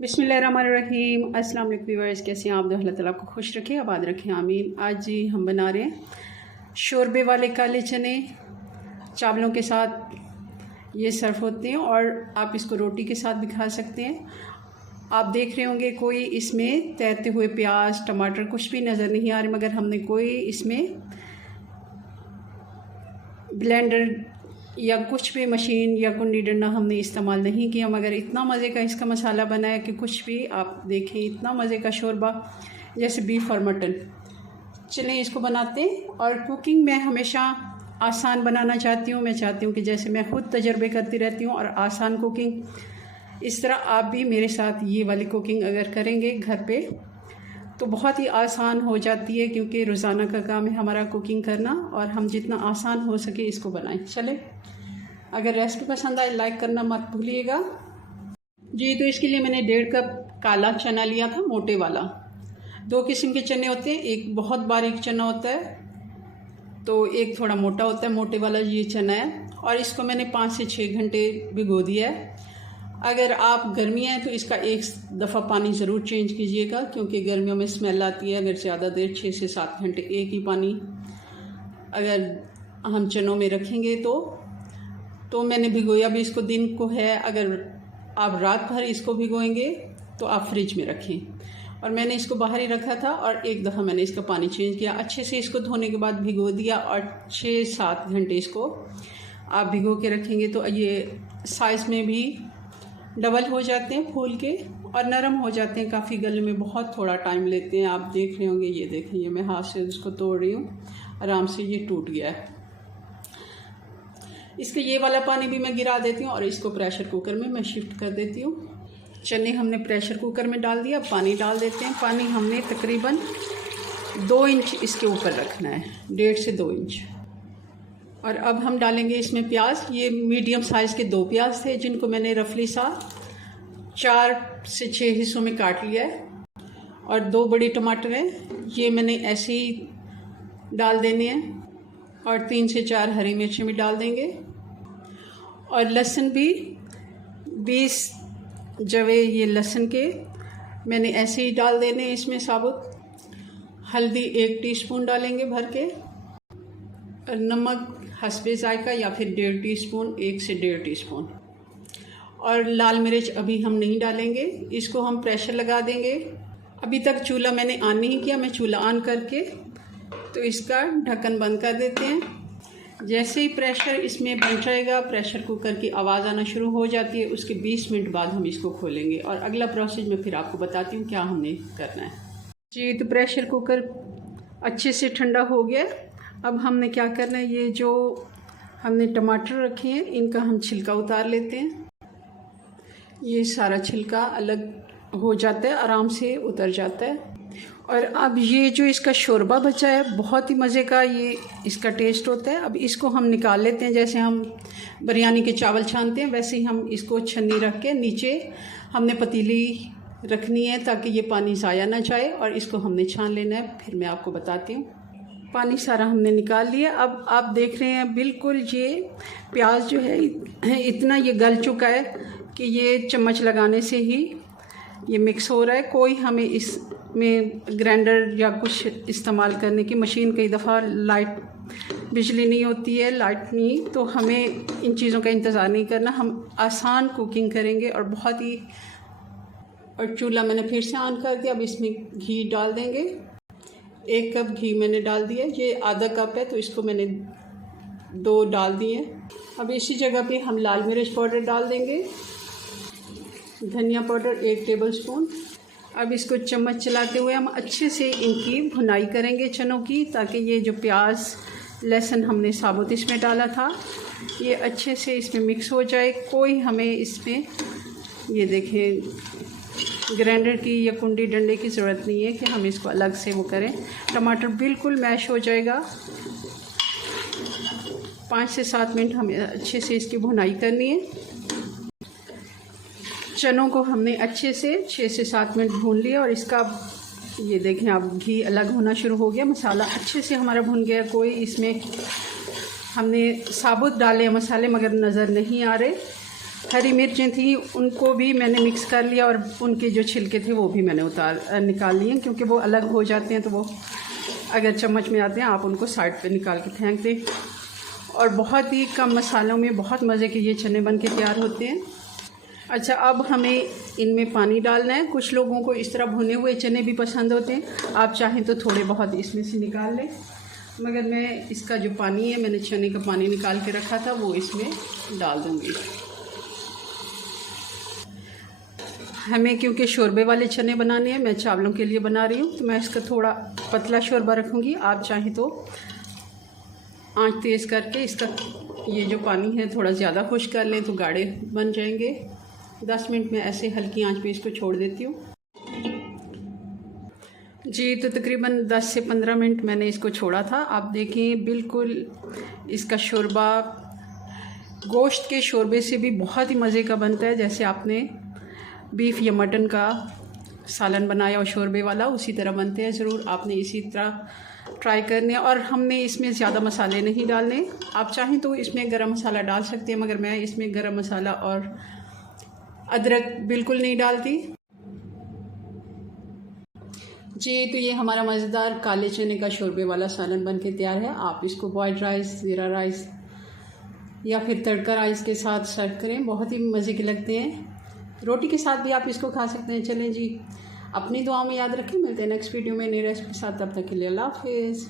बिस्मिल्लाहिर्रहमानिर्रहीम। अस्सलाम वालेकुम व्यूअर्स, कैसे हैं आप? अल्लाह ताला आपको खुश रखे, आबाद रखें, आमीन। आज जी हम बना रहे हैं शोरबे वाले काले चने चावलों के साथ। ये सर्व होते हैं और आप इसको रोटी के साथ भी खा सकते हैं। आप देख रहे होंगे कोई इसमें तैरते हुए प्याज टमाटर कुछ भी नज़र नहीं आ रहे, मगर हमने कोई इसमें ब्लेंडर या कुछ भी मशीन या कुंडी डंडा हमने इस्तेमाल नहीं किया, मगर इतना मज़े का इसका मसाला बना है कि कुछ भी आप देखें, इतना मज़े का शोरबा जैसे बीफ और मटन। चलिए इसको बनाते हैं। और कुकिंग मैं हमेशा आसान बनाना चाहती हूँ। मैं चाहती हूँ कि जैसे मैं खुद तजर्बे करती रहती हूँ और आसान कुकिंग, इस तरह आप भी मेरे साथ ये वाली कुकिंग अगर करेंगे घर पे तो बहुत ही आसान हो जाती है, क्योंकि रोज़ाना का काम है हमारा कुकिंग करना और हम जितना आसान हो सके इसको बनाएं। चले, अगर रेसिपी पसंद आए लाइक करना मत भूलिएगा जी। तो इसके लिए मैंने 1.5 कप काला चना लिया था, मोटे वाला। 2 किस्म के चने होते हैं, एक बहुत बारीक चना होता है तो एक थोड़ा मोटा होता है। मोटे वाला ये चना है और इसको मैंने 5 से 6 घंटे भिगो दिया है। अगर आप गर्मियाँ हैं तो इसका एक दफ़ा पानी ज़रूर चेंज कीजिएगा, क्योंकि गर्मियों में स्मेल आती है अगर ज़्यादा देर 6 से 7 घंटे एक ही पानी अगर हम चनों में रखेंगे तो मैंने भिगोया भी इसको दिन को है। अगर आप रात भर इसको भिगोएंगे तो आप फ्रिज में रखें। और मैंने इसको बाहर ही रखा था और एक दफ़ा मैंने इसका पानी चेंज किया, अच्छे से इसको धोने के बाद भिगो दिया। और 6-7 घंटे इसको आप भिगो के रखेंगे तो ये साइज़ में भी डबल हो जाते हैं फूल के और नरम हो जाते हैं। काफ़ी गलने में बहुत थोड़ा टाइम लेते हैं। आप देख रहे होंगे, ये देखें, ये मैं हाथ से इसको तोड़ रही हूँ, आराम से ये टूट गया है। इसका ये वाला पानी भी मैं गिरा देती हूँ और इसको प्रेशर कुकर में मैं शिफ्ट कर देती हूँ। चने हमने प्रेशर कुकर में डाल दिया, पानी डाल देते हैं। पानी हमने तकरीबन 2 इंच इसके ऊपर रखना है, 1.5 से 2 इंच। और अब हम डालेंगे इसमें प्याज। ये मीडियम साइज़ के 2 प्याज थे जिनको मैंने रफली सा 4 से 6 हिस्सों में काट लिया है। और 2 बड़े टमाटर हैं, ये मैंने ऐसे ही डाल देने हैं। और 3 से 4 हरी मिर्ची भी डाल देंगे। और लहसुन भी 20 जवे ये लहसुन के मैंने ऐसे ही डाल देने हैं इसमें साबुत। हल्दी 1 टीस्पून डालेंगे भर के। और नमक हस्बे जायका या फिर 1.5 टीस्पून, 1 से 1.5 टीस्पून। और लाल मिर्च अभी हम नहीं डालेंगे, इसको हम प्रेशर लगा देंगे। अभी तक चूल्हा मैंने ऑन नहीं किया, मैं चूल्हा ऑन करके तो इसका ढक्कन बंद कर देते हैं। जैसे ही प्रेशर इसमें बन जाएगा, प्रेशर कुकर की आवाज़ आना शुरू हो जाती है, उसके 20 मिनट बाद हम इसको खोलेंगे और अगला प्रोसेस मैं फिर आपको बताती हूँ क्या हमने करना है जी। तो प्रेशर कुकर अच्छे से ठंडा हो गया। अब हमने क्या करना है, ये जो हमने टमाटर रखे हैं इनका हम छिलका उतार लेते हैं। ये सारा छिलका अलग हो जाता है, आराम से उतर जाता है। और अब ये जो इसका शोरबा बचा है, बहुत ही मज़े का ये इसका टेस्ट होता है। अब इसको हम निकाल लेते हैं। जैसे हम बिरयानी के चावल छानते हैं वैसे ही हम इसको छन्नी रख के नीचे हमने पतीली रखनी है ताकि ये पानी ज़ाया ना जाए, और इसको हमने छान लेना है। फिर मैं आपको बताती हूँ। पानी सारा हमने निकाल लिया। अब आप देख रहे हैं बिल्कुल ये प्याज जो है इतना ये गल चुका है कि ये चम्मच लगाने से ही ये मिक्स हो रहा है। कोई हमें इसमें ग्राइंडर या कुछ इस्तेमाल करने की मशीन, कई दफ़ा लाइट बिजली नहीं होती है, लाइट नहीं, तो हमें इन चीज़ों का इंतज़ार नहीं करना। हम आसान कुकिंग करेंगे और बहुत ही। और चूल्हा मैंने फिर से ऑन कर दिया। अब इसमें घी डाल देंगे। 1 कप घी मैंने डाल दिया। ये आधा कप है तो इसको मैंने 2 डाल दिए। अब इसी जगह पे हम लाल मिर्च पाउडर डाल देंगे, धनिया पाउडर 1 टेबलस्पून। अब इसको चम्मच चलाते हुए हम अच्छे से इनकी भुनाई करेंगे चनों की, ताकि ये जो प्याज लहसुन हमने साबुत इसमें डाला था ये अच्छे से इसमें मिक्स हो जाए। कोई हमें इसमें, ये देखें, ग्राइंडर की या कुंडी डंडे की ज़रूरत नहीं है कि हम इसको अलग से वो करें। टमाटर बिल्कुल मैश हो जाएगा। 5 से 7 मिनट हमें अच्छे से इसकी भुनाई करनी है। चनों को हमने अच्छे से 6 से 7 मिनट भून लिया और इसका ये देखें अब घी अलग होना शुरू हो गया। मसाला अच्छे से हमारा भुन गया। कोई इसमें हमने साबुत डाले मसाले मगर नज़र नहीं आ रहे। हरी मिर्चें थी उनको भी मैंने मिक्स कर लिया और उनके जो छिलके थे वो भी मैंने निकाल लिए, क्योंकि वो अलग हो जाते हैं तो वो अगर चम्मच में आते हैं आप उनको साइड पे निकाल के फेंक दें। और बहुत ही कम मसालों में बहुत मज़े के ये चने बन के तैयार होते हैं। अच्छा, अब हमें इनमें पानी डालना है। कुछ लोगों को इस तरह भुने हुए चने भी पसंद होते हैं, आप चाहें तो थोड़े बहुत इसमें से निकाल लें, मगर मैं इसका जो पानी है, मैंने चने का पानी निकाल के रखा था, वो इसमें डाल दूँगी। हमें क्योंकि शोरबे वाले चने बनाने हैं, मैं चावलों के लिए बना रही हूँ, तो मैं इसका थोड़ा पतला शोरबा रखूँगी। आप चाहें तो आंच तेज़ करके इसका ये जो पानी है थोड़ा ज़्यादा खुश कर लें तो गाढ़े बन जाएंगे। 10 मिनट में ऐसे हल्की आंच पे इसको छोड़ देती हूँ जी। तो तकरीबन 10 से 15 मिनट मैंने इसको छोड़ा था। आप देखें बिल्कुल इसका शोरबा गोश्त के शोरबे से भी बहुत ही मज़े का बनता है। जैसे आपने बीफ या मटन का सालन बनाया और शोरबे वाला, उसी तरह बनते हैं। ज़रूर आपने इसी तरह ट्राई करने। और हमने इसमें ज़्यादा मसाले नहीं डालने। आप चाहें तो इसमें गरम मसाला डाल सकते हैं, मगर मैं इसमें गरम मसाला और अदरक बिल्कुल नहीं डालती जी। तो ये हमारा मज़ेदार काले चने का शोरबे वाला सालन बन के तैयार है। आप इसको बॉयल्ड राइस, ज़ीरा राइस या फिर तड़का राइस के साथ सर्व करें, बहुत ही मज़े के लगते हैं। रोटी के साथ भी आप इसको खा सकते हैं। चलें जी, अपनी दुआ में याद रखें। मिलते हैं नेक्स्ट वीडियो में नई रेसिपी के साथ। तब तक के लिए अल्लाह हाफिज़।